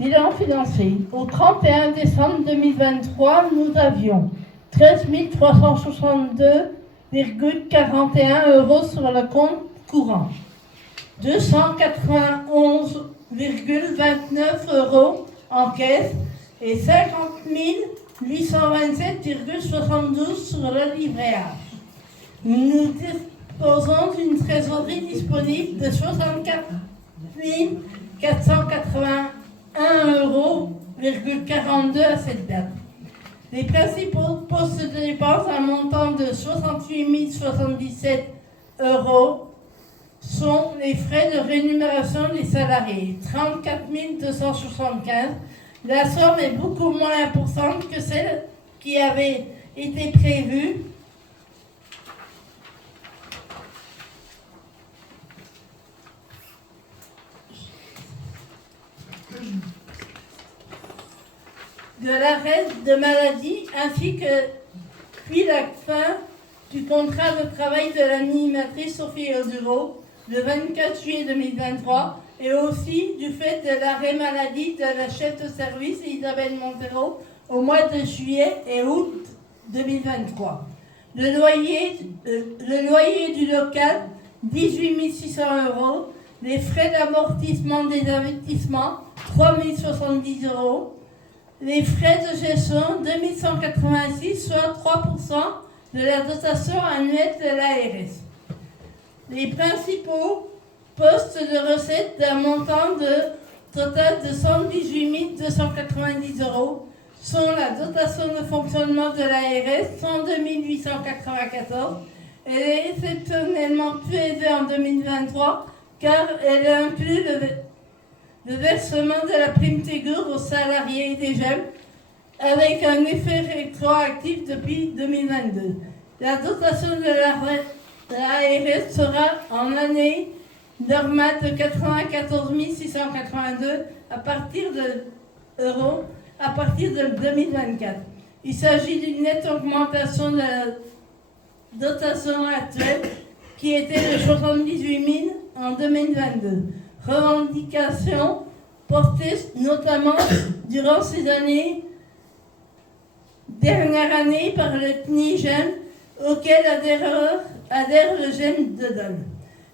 Bilan financier. Au 31 décembre 2023, nous avions 13 362,41 euros sur le compte courant, 291,29 euros en caisse et 50 827,72 sur le livret A. Nous disposons d'une trésorerie disponible de 64 481,42 euros à cette date. Les principaux postes de dépenses à un montant de 68 077 euros sont les frais de rémunération des salariés, 34 275. La somme est beaucoup moins importante que celle qui avait été prévue. De l'arrêt de maladie ainsi que puis la fin du contrat de travail de l'animatrice Sophie Osuro le 24 juillet 2023 et aussi du fait de l'arrêt maladie de la chef de service Isabelle Montero au mois de juillet et août 2023. Le loyer du local, 18 600 euros. Les frais d'amortissement des investissements, 3 070 euros. Les frais de gestion, 2186, soit 3% de la dotation annuelle de l'ARS. Les principaux postes de recettes d'un montant total de 118 290 euros sont la dotation de fonctionnement de l'ARS, 102 894. Elle est exceptionnellement plus élevée en 2023 car elle inclut le versement de la prime Ségur aux salariés et des jeunes avec un effet rétroactif depuis 2022. La dotation de l'ARS sera en année normale de 94 682 à partir de 2024. Il s'agit d'une nette augmentation de la dotation actuelle qui était de 78 000 en 2022. Revendications portées notamment durant ces dernières années par le CNI-GEM auquel adhère le GEM de Dole.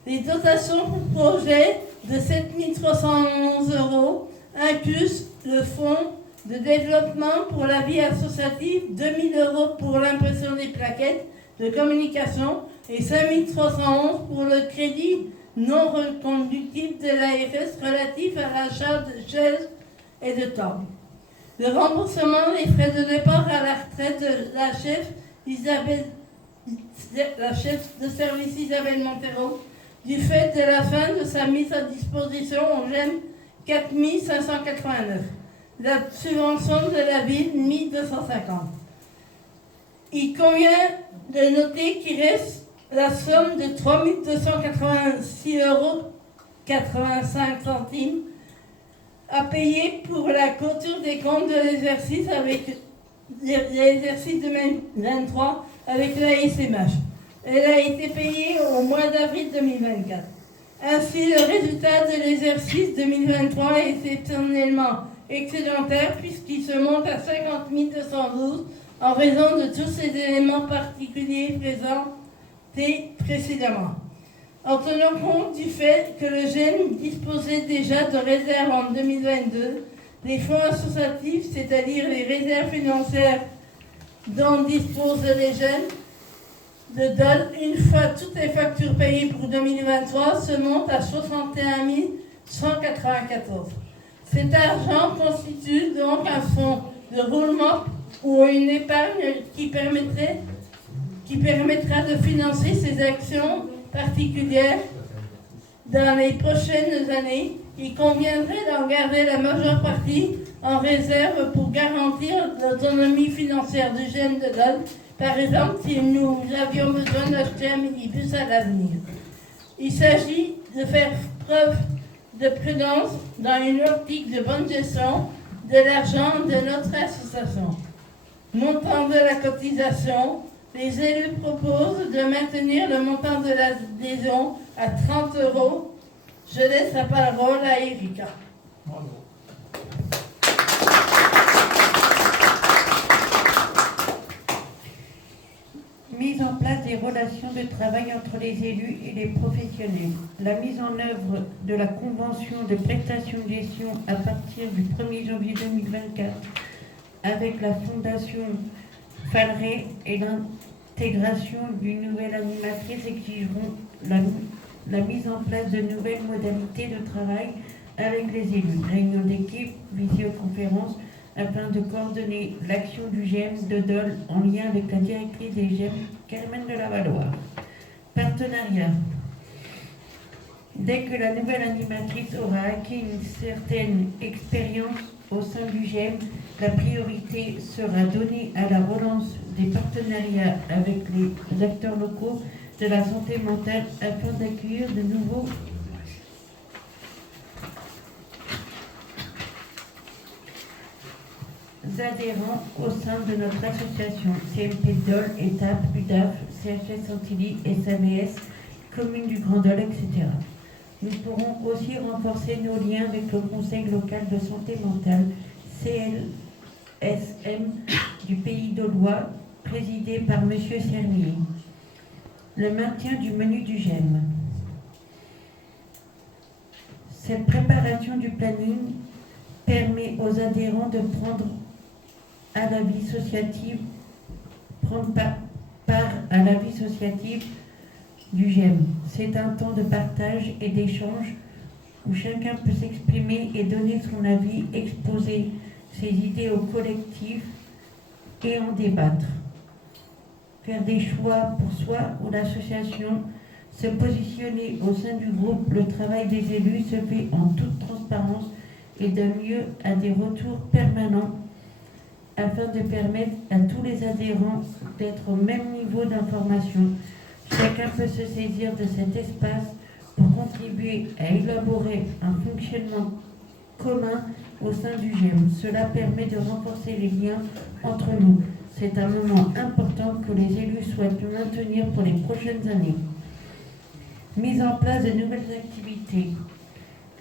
Les dotations pour projet de 7 311 euros incluent le fonds de développement pour la vie associative, 2 000 euros pour l'impression des plaquettes de communication et 5 311 pour le crédit non reconductible de l'ARS relatif à l'achat de chaises et de tables. Le remboursement des frais de départ à la retraite de la chef de service Isabelle Montero du fait de la fin de sa mise à disposition au GEM 4 589. La subvention de la ville 1250. Il convient de noter qu'il reste la somme de 3 286,85 euros à payer pour la clôture des comptes de l'exercice avec l'exercice 2023 avec la SMH. Elle a été payée au mois d'avril 2024. Ainsi, le résultat de l'exercice 2023 est exceptionnellement excédentaire puisqu'il se monte à 50 212 en raison de tous ces éléments particuliers présentés précédemment. En tenant compte du fait que le GEM disposait déjà de réserves en 2022, les fonds associatifs, c'est-à-dire les réserves financières dont disposent les GEM de Dole, une fois toutes les factures payées pour 2023, se montent à 61 194. Cet argent constitue donc un fonds de roulement ou une épargne qui permettra de financer ces actions particulières dans les prochaines années. Il conviendrait d'en garder la majeure partie en réserve pour garantir l'autonomie financière du GEM de Dole, par exemple si nous avions besoin d'acheter un minibus à l'avenir. Il s'agit de faire preuve de prudence dans une optique de bonne gestion de l'argent de notre association. Montant de la cotisation, les élus proposent de maintenir le montant de l'adhésion à 30 euros. Je laisse la parole à Erika. Bravo. Mise en place des relations de travail entre les élus et les professionnels. La mise en œuvre de la convention de prestation de gestion à partir du 1er janvier 2024 avec la Fondation Falray et l'intégration d'une nouvelle animatrice exigeront la mise en place de nouvelles modalités de travail avec les élus. Réunion d'équipe, visioconférence, afin de coordonner l'action du GEM de Dole en lien avec la directrice des GEM, Carmen de la Valois. Partenariat. Dès que la nouvelle animatrice aura acquis une certaine expérience au sein du GEM, la priorité sera donnée à la relance des partenariats avec les acteurs locaux de la santé mentale afin d'accueillir de nouveaux adhérents au sein de notre association CMP Dole, ETAP, UDAF, CHS Antilly, SAVS, Commune du Grand Dole, etc. Nous pourrons aussi renforcer nos liens avec le Conseil local de santé mentale, CLSM, du Pays dolois, présidé par M. Sermier. Le maintien du menu du GEM. Cette préparation du planning permet aux adhérents de prendre à la vie associative, prendre part à la vie associative du GEM. C'est un temps de partage et d'échange où chacun peut s'exprimer et donner son avis, exposer ses idées au collectif et en débattre. Faire des choix pour soi ou l'association, se positionner au sein du groupe, le travail des élus se fait en toute transparence et donne lieu à des retours permanents afin de permettre à tous les adhérents d'être au même niveau d'information. Chacun peut se saisir de cet espace pour contribuer à élaborer un fonctionnement commun au sein du GEM. Cela permet de renforcer les liens entre nous. C'est un moment important que les élus souhaitent maintenir pour les prochaines années. Mise en place de nouvelles activités.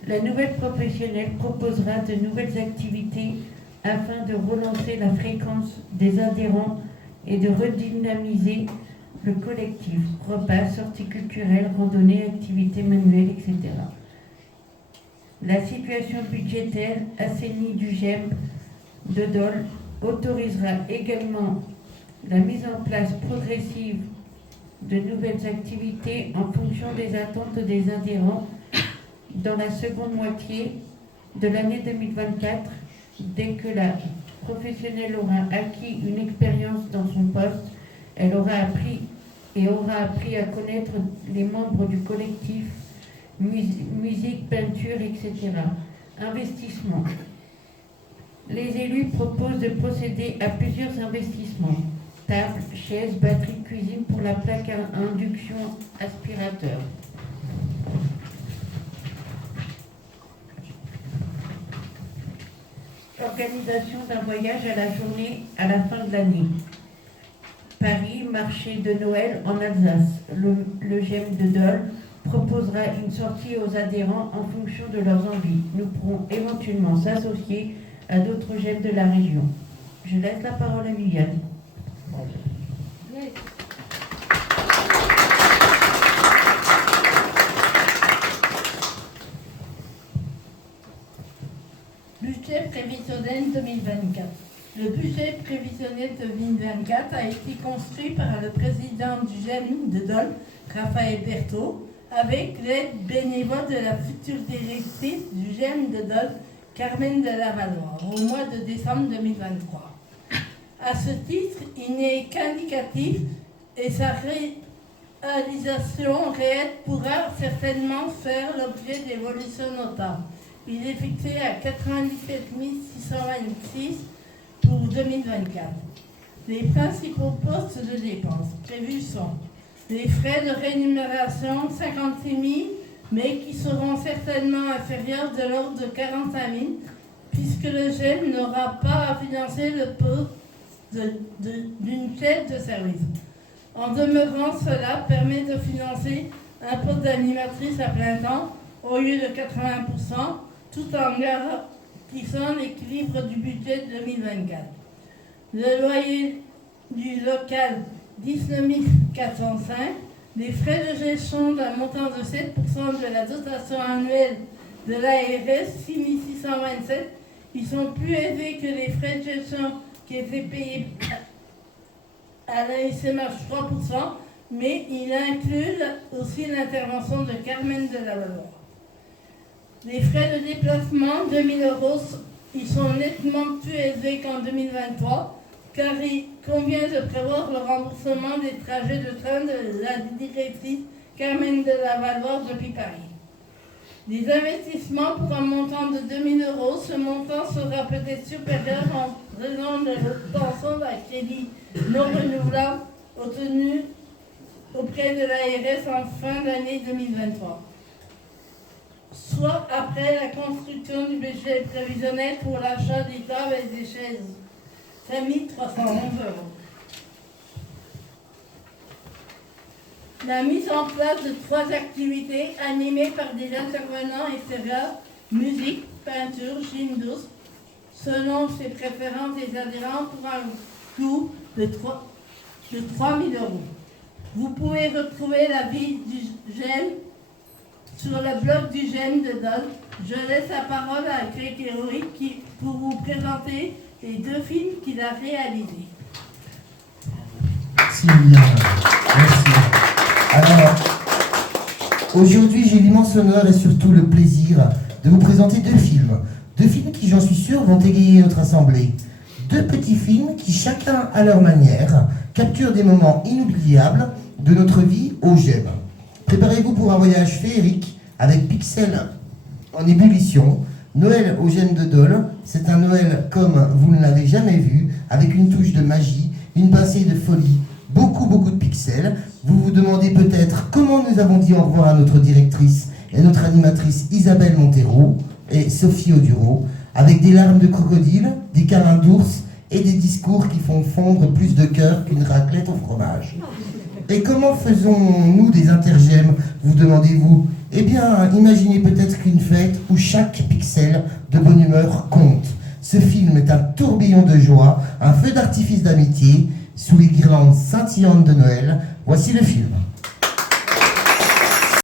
La nouvelle professionnelle proposera de nouvelles activités afin de relancer la fréquence des adhérents et de redynamiser le collectif. Repas, sorties culturelles, randonnées, activités manuelles, etc. La situation budgétaire assainie du GEM de Dole autorisera également la mise en place progressive de nouvelles activités en fonction des attentes des adhérents dans la seconde moitié de l'année 2024, dès que la professionnelle aura acquis une expérience dans son poste, elle aura appris à connaître les membres du collectif, musique, peinture, etc. Investissement. Les élus proposent de procéder à plusieurs investissements. Table, chaise, batterie de cuisine pour la plaque à induction aspirateur. Organisation d'un voyage à la journée à la fin de l'année. Paris, marché de Noël en Alsace. Le GEM de Dole proposera une sortie aux adhérents en fonction de leurs envies. Nous pourrons éventuellement s'associer à d'autres GEM de la région. Je laisse la parole à Viviane. Budget prévisionnel 2024. Le budget prévisionnel 2024 a été construit par le président du GEM de Dole, Raphaël Berthaud, avec l'aide bénévole de la future directrice du GEM de Dole, Carmen de la Valois, au mois de décembre 2023. À ce titre, il n'est qu'indicatif et sa réalisation réelle pourra certainement faire l'objet d'évolutions notables. Il est fixé à 97 626 pour 2024. Les principaux postes de dépenses prévus sont les frais de rémunération 56 000, mais qui seront certainement inférieurs de l'ordre de 45 000, puisque le GEM n'aura pas à financer le poste d'une chef de service. En demeurant, cela permet de financer un poste d'animatrice à plein temps au lieu de 80%, tout en garantissant l'équilibre du budget 2024. Le loyer du local 19 405. Les frais de gestion d'un montant de 7% de la dotation annuelle de l'ARS, 6 627. Ils sont plus élevés que les frais de gestion qui étaient payés à la SMH 3%, mais il inclut aussi l'intervention de Carmen de la Valois. Les frais de déplacement, 2 000 €, ils sont nettement plus élevés qu'en 2023, car il convient de prévoir le remboursement des trajets de train de la directrice Carmen de la Valois depuis Paris. Des investissements pour un montant de 2 000 €, ce montant sera peut-être supérieur en raison de l'obtention d'un crédit non renouvelable obtenu auprès de l'ARS en fin d'année 2023, soit après la construction du budget prévisionnel pour l'achat des tables et des chaises, 5 311 €. La mise en place de 3 activités animées par des intervenants extérieurs, musique, peinture, gym douce, selon ses préférences des adhérents pour un coût de 3 000 €. Vous pouvez retrouver la vie du GEM sur le blog du GEM de Dole. Je laisse la parole à Greg Héroïque pour vous présenter les 2 films qu'il a réalisés. Merci Liliane, merci. Alors, aujourd'hui j'ai l'immense honneur et surtout le plaisir de vous présenter 2 films. 2 films qui, j'en suis sûr, vont égayer notre assemblée. 2 petits films qui, chacun à leur manière, capturent des moments inoubliables de notre vie au GEM. Préparez-vous pour un voyage féerique avec Pixel en ébullition. Noël au GEM de Dole, c'est un Noël comme vous ne l'avez jamais vu, avec une touche de magie, une pincée de folie, beaucoup de pixels. Vous vous demandez peut-être comment nous avons dit au revoir à notre directrice et notre animatrice Isabelle Montero et Sophie Oduro, avec des larmes de crocodile, des câlins d'ours et des discours qui font fondre plus de cœur qu'une raclette au fromage. Et comment faisons-nous des intergèmes, vous demandez-vous? Eh bien, imaginez peut-être qu'une fête où chaque pixel de bonne humeur compte. Ce film est un tourbillon de joie, un feu d'artifice d'amitié, sous les guirlandes scintillantes de Noël. Voici le film.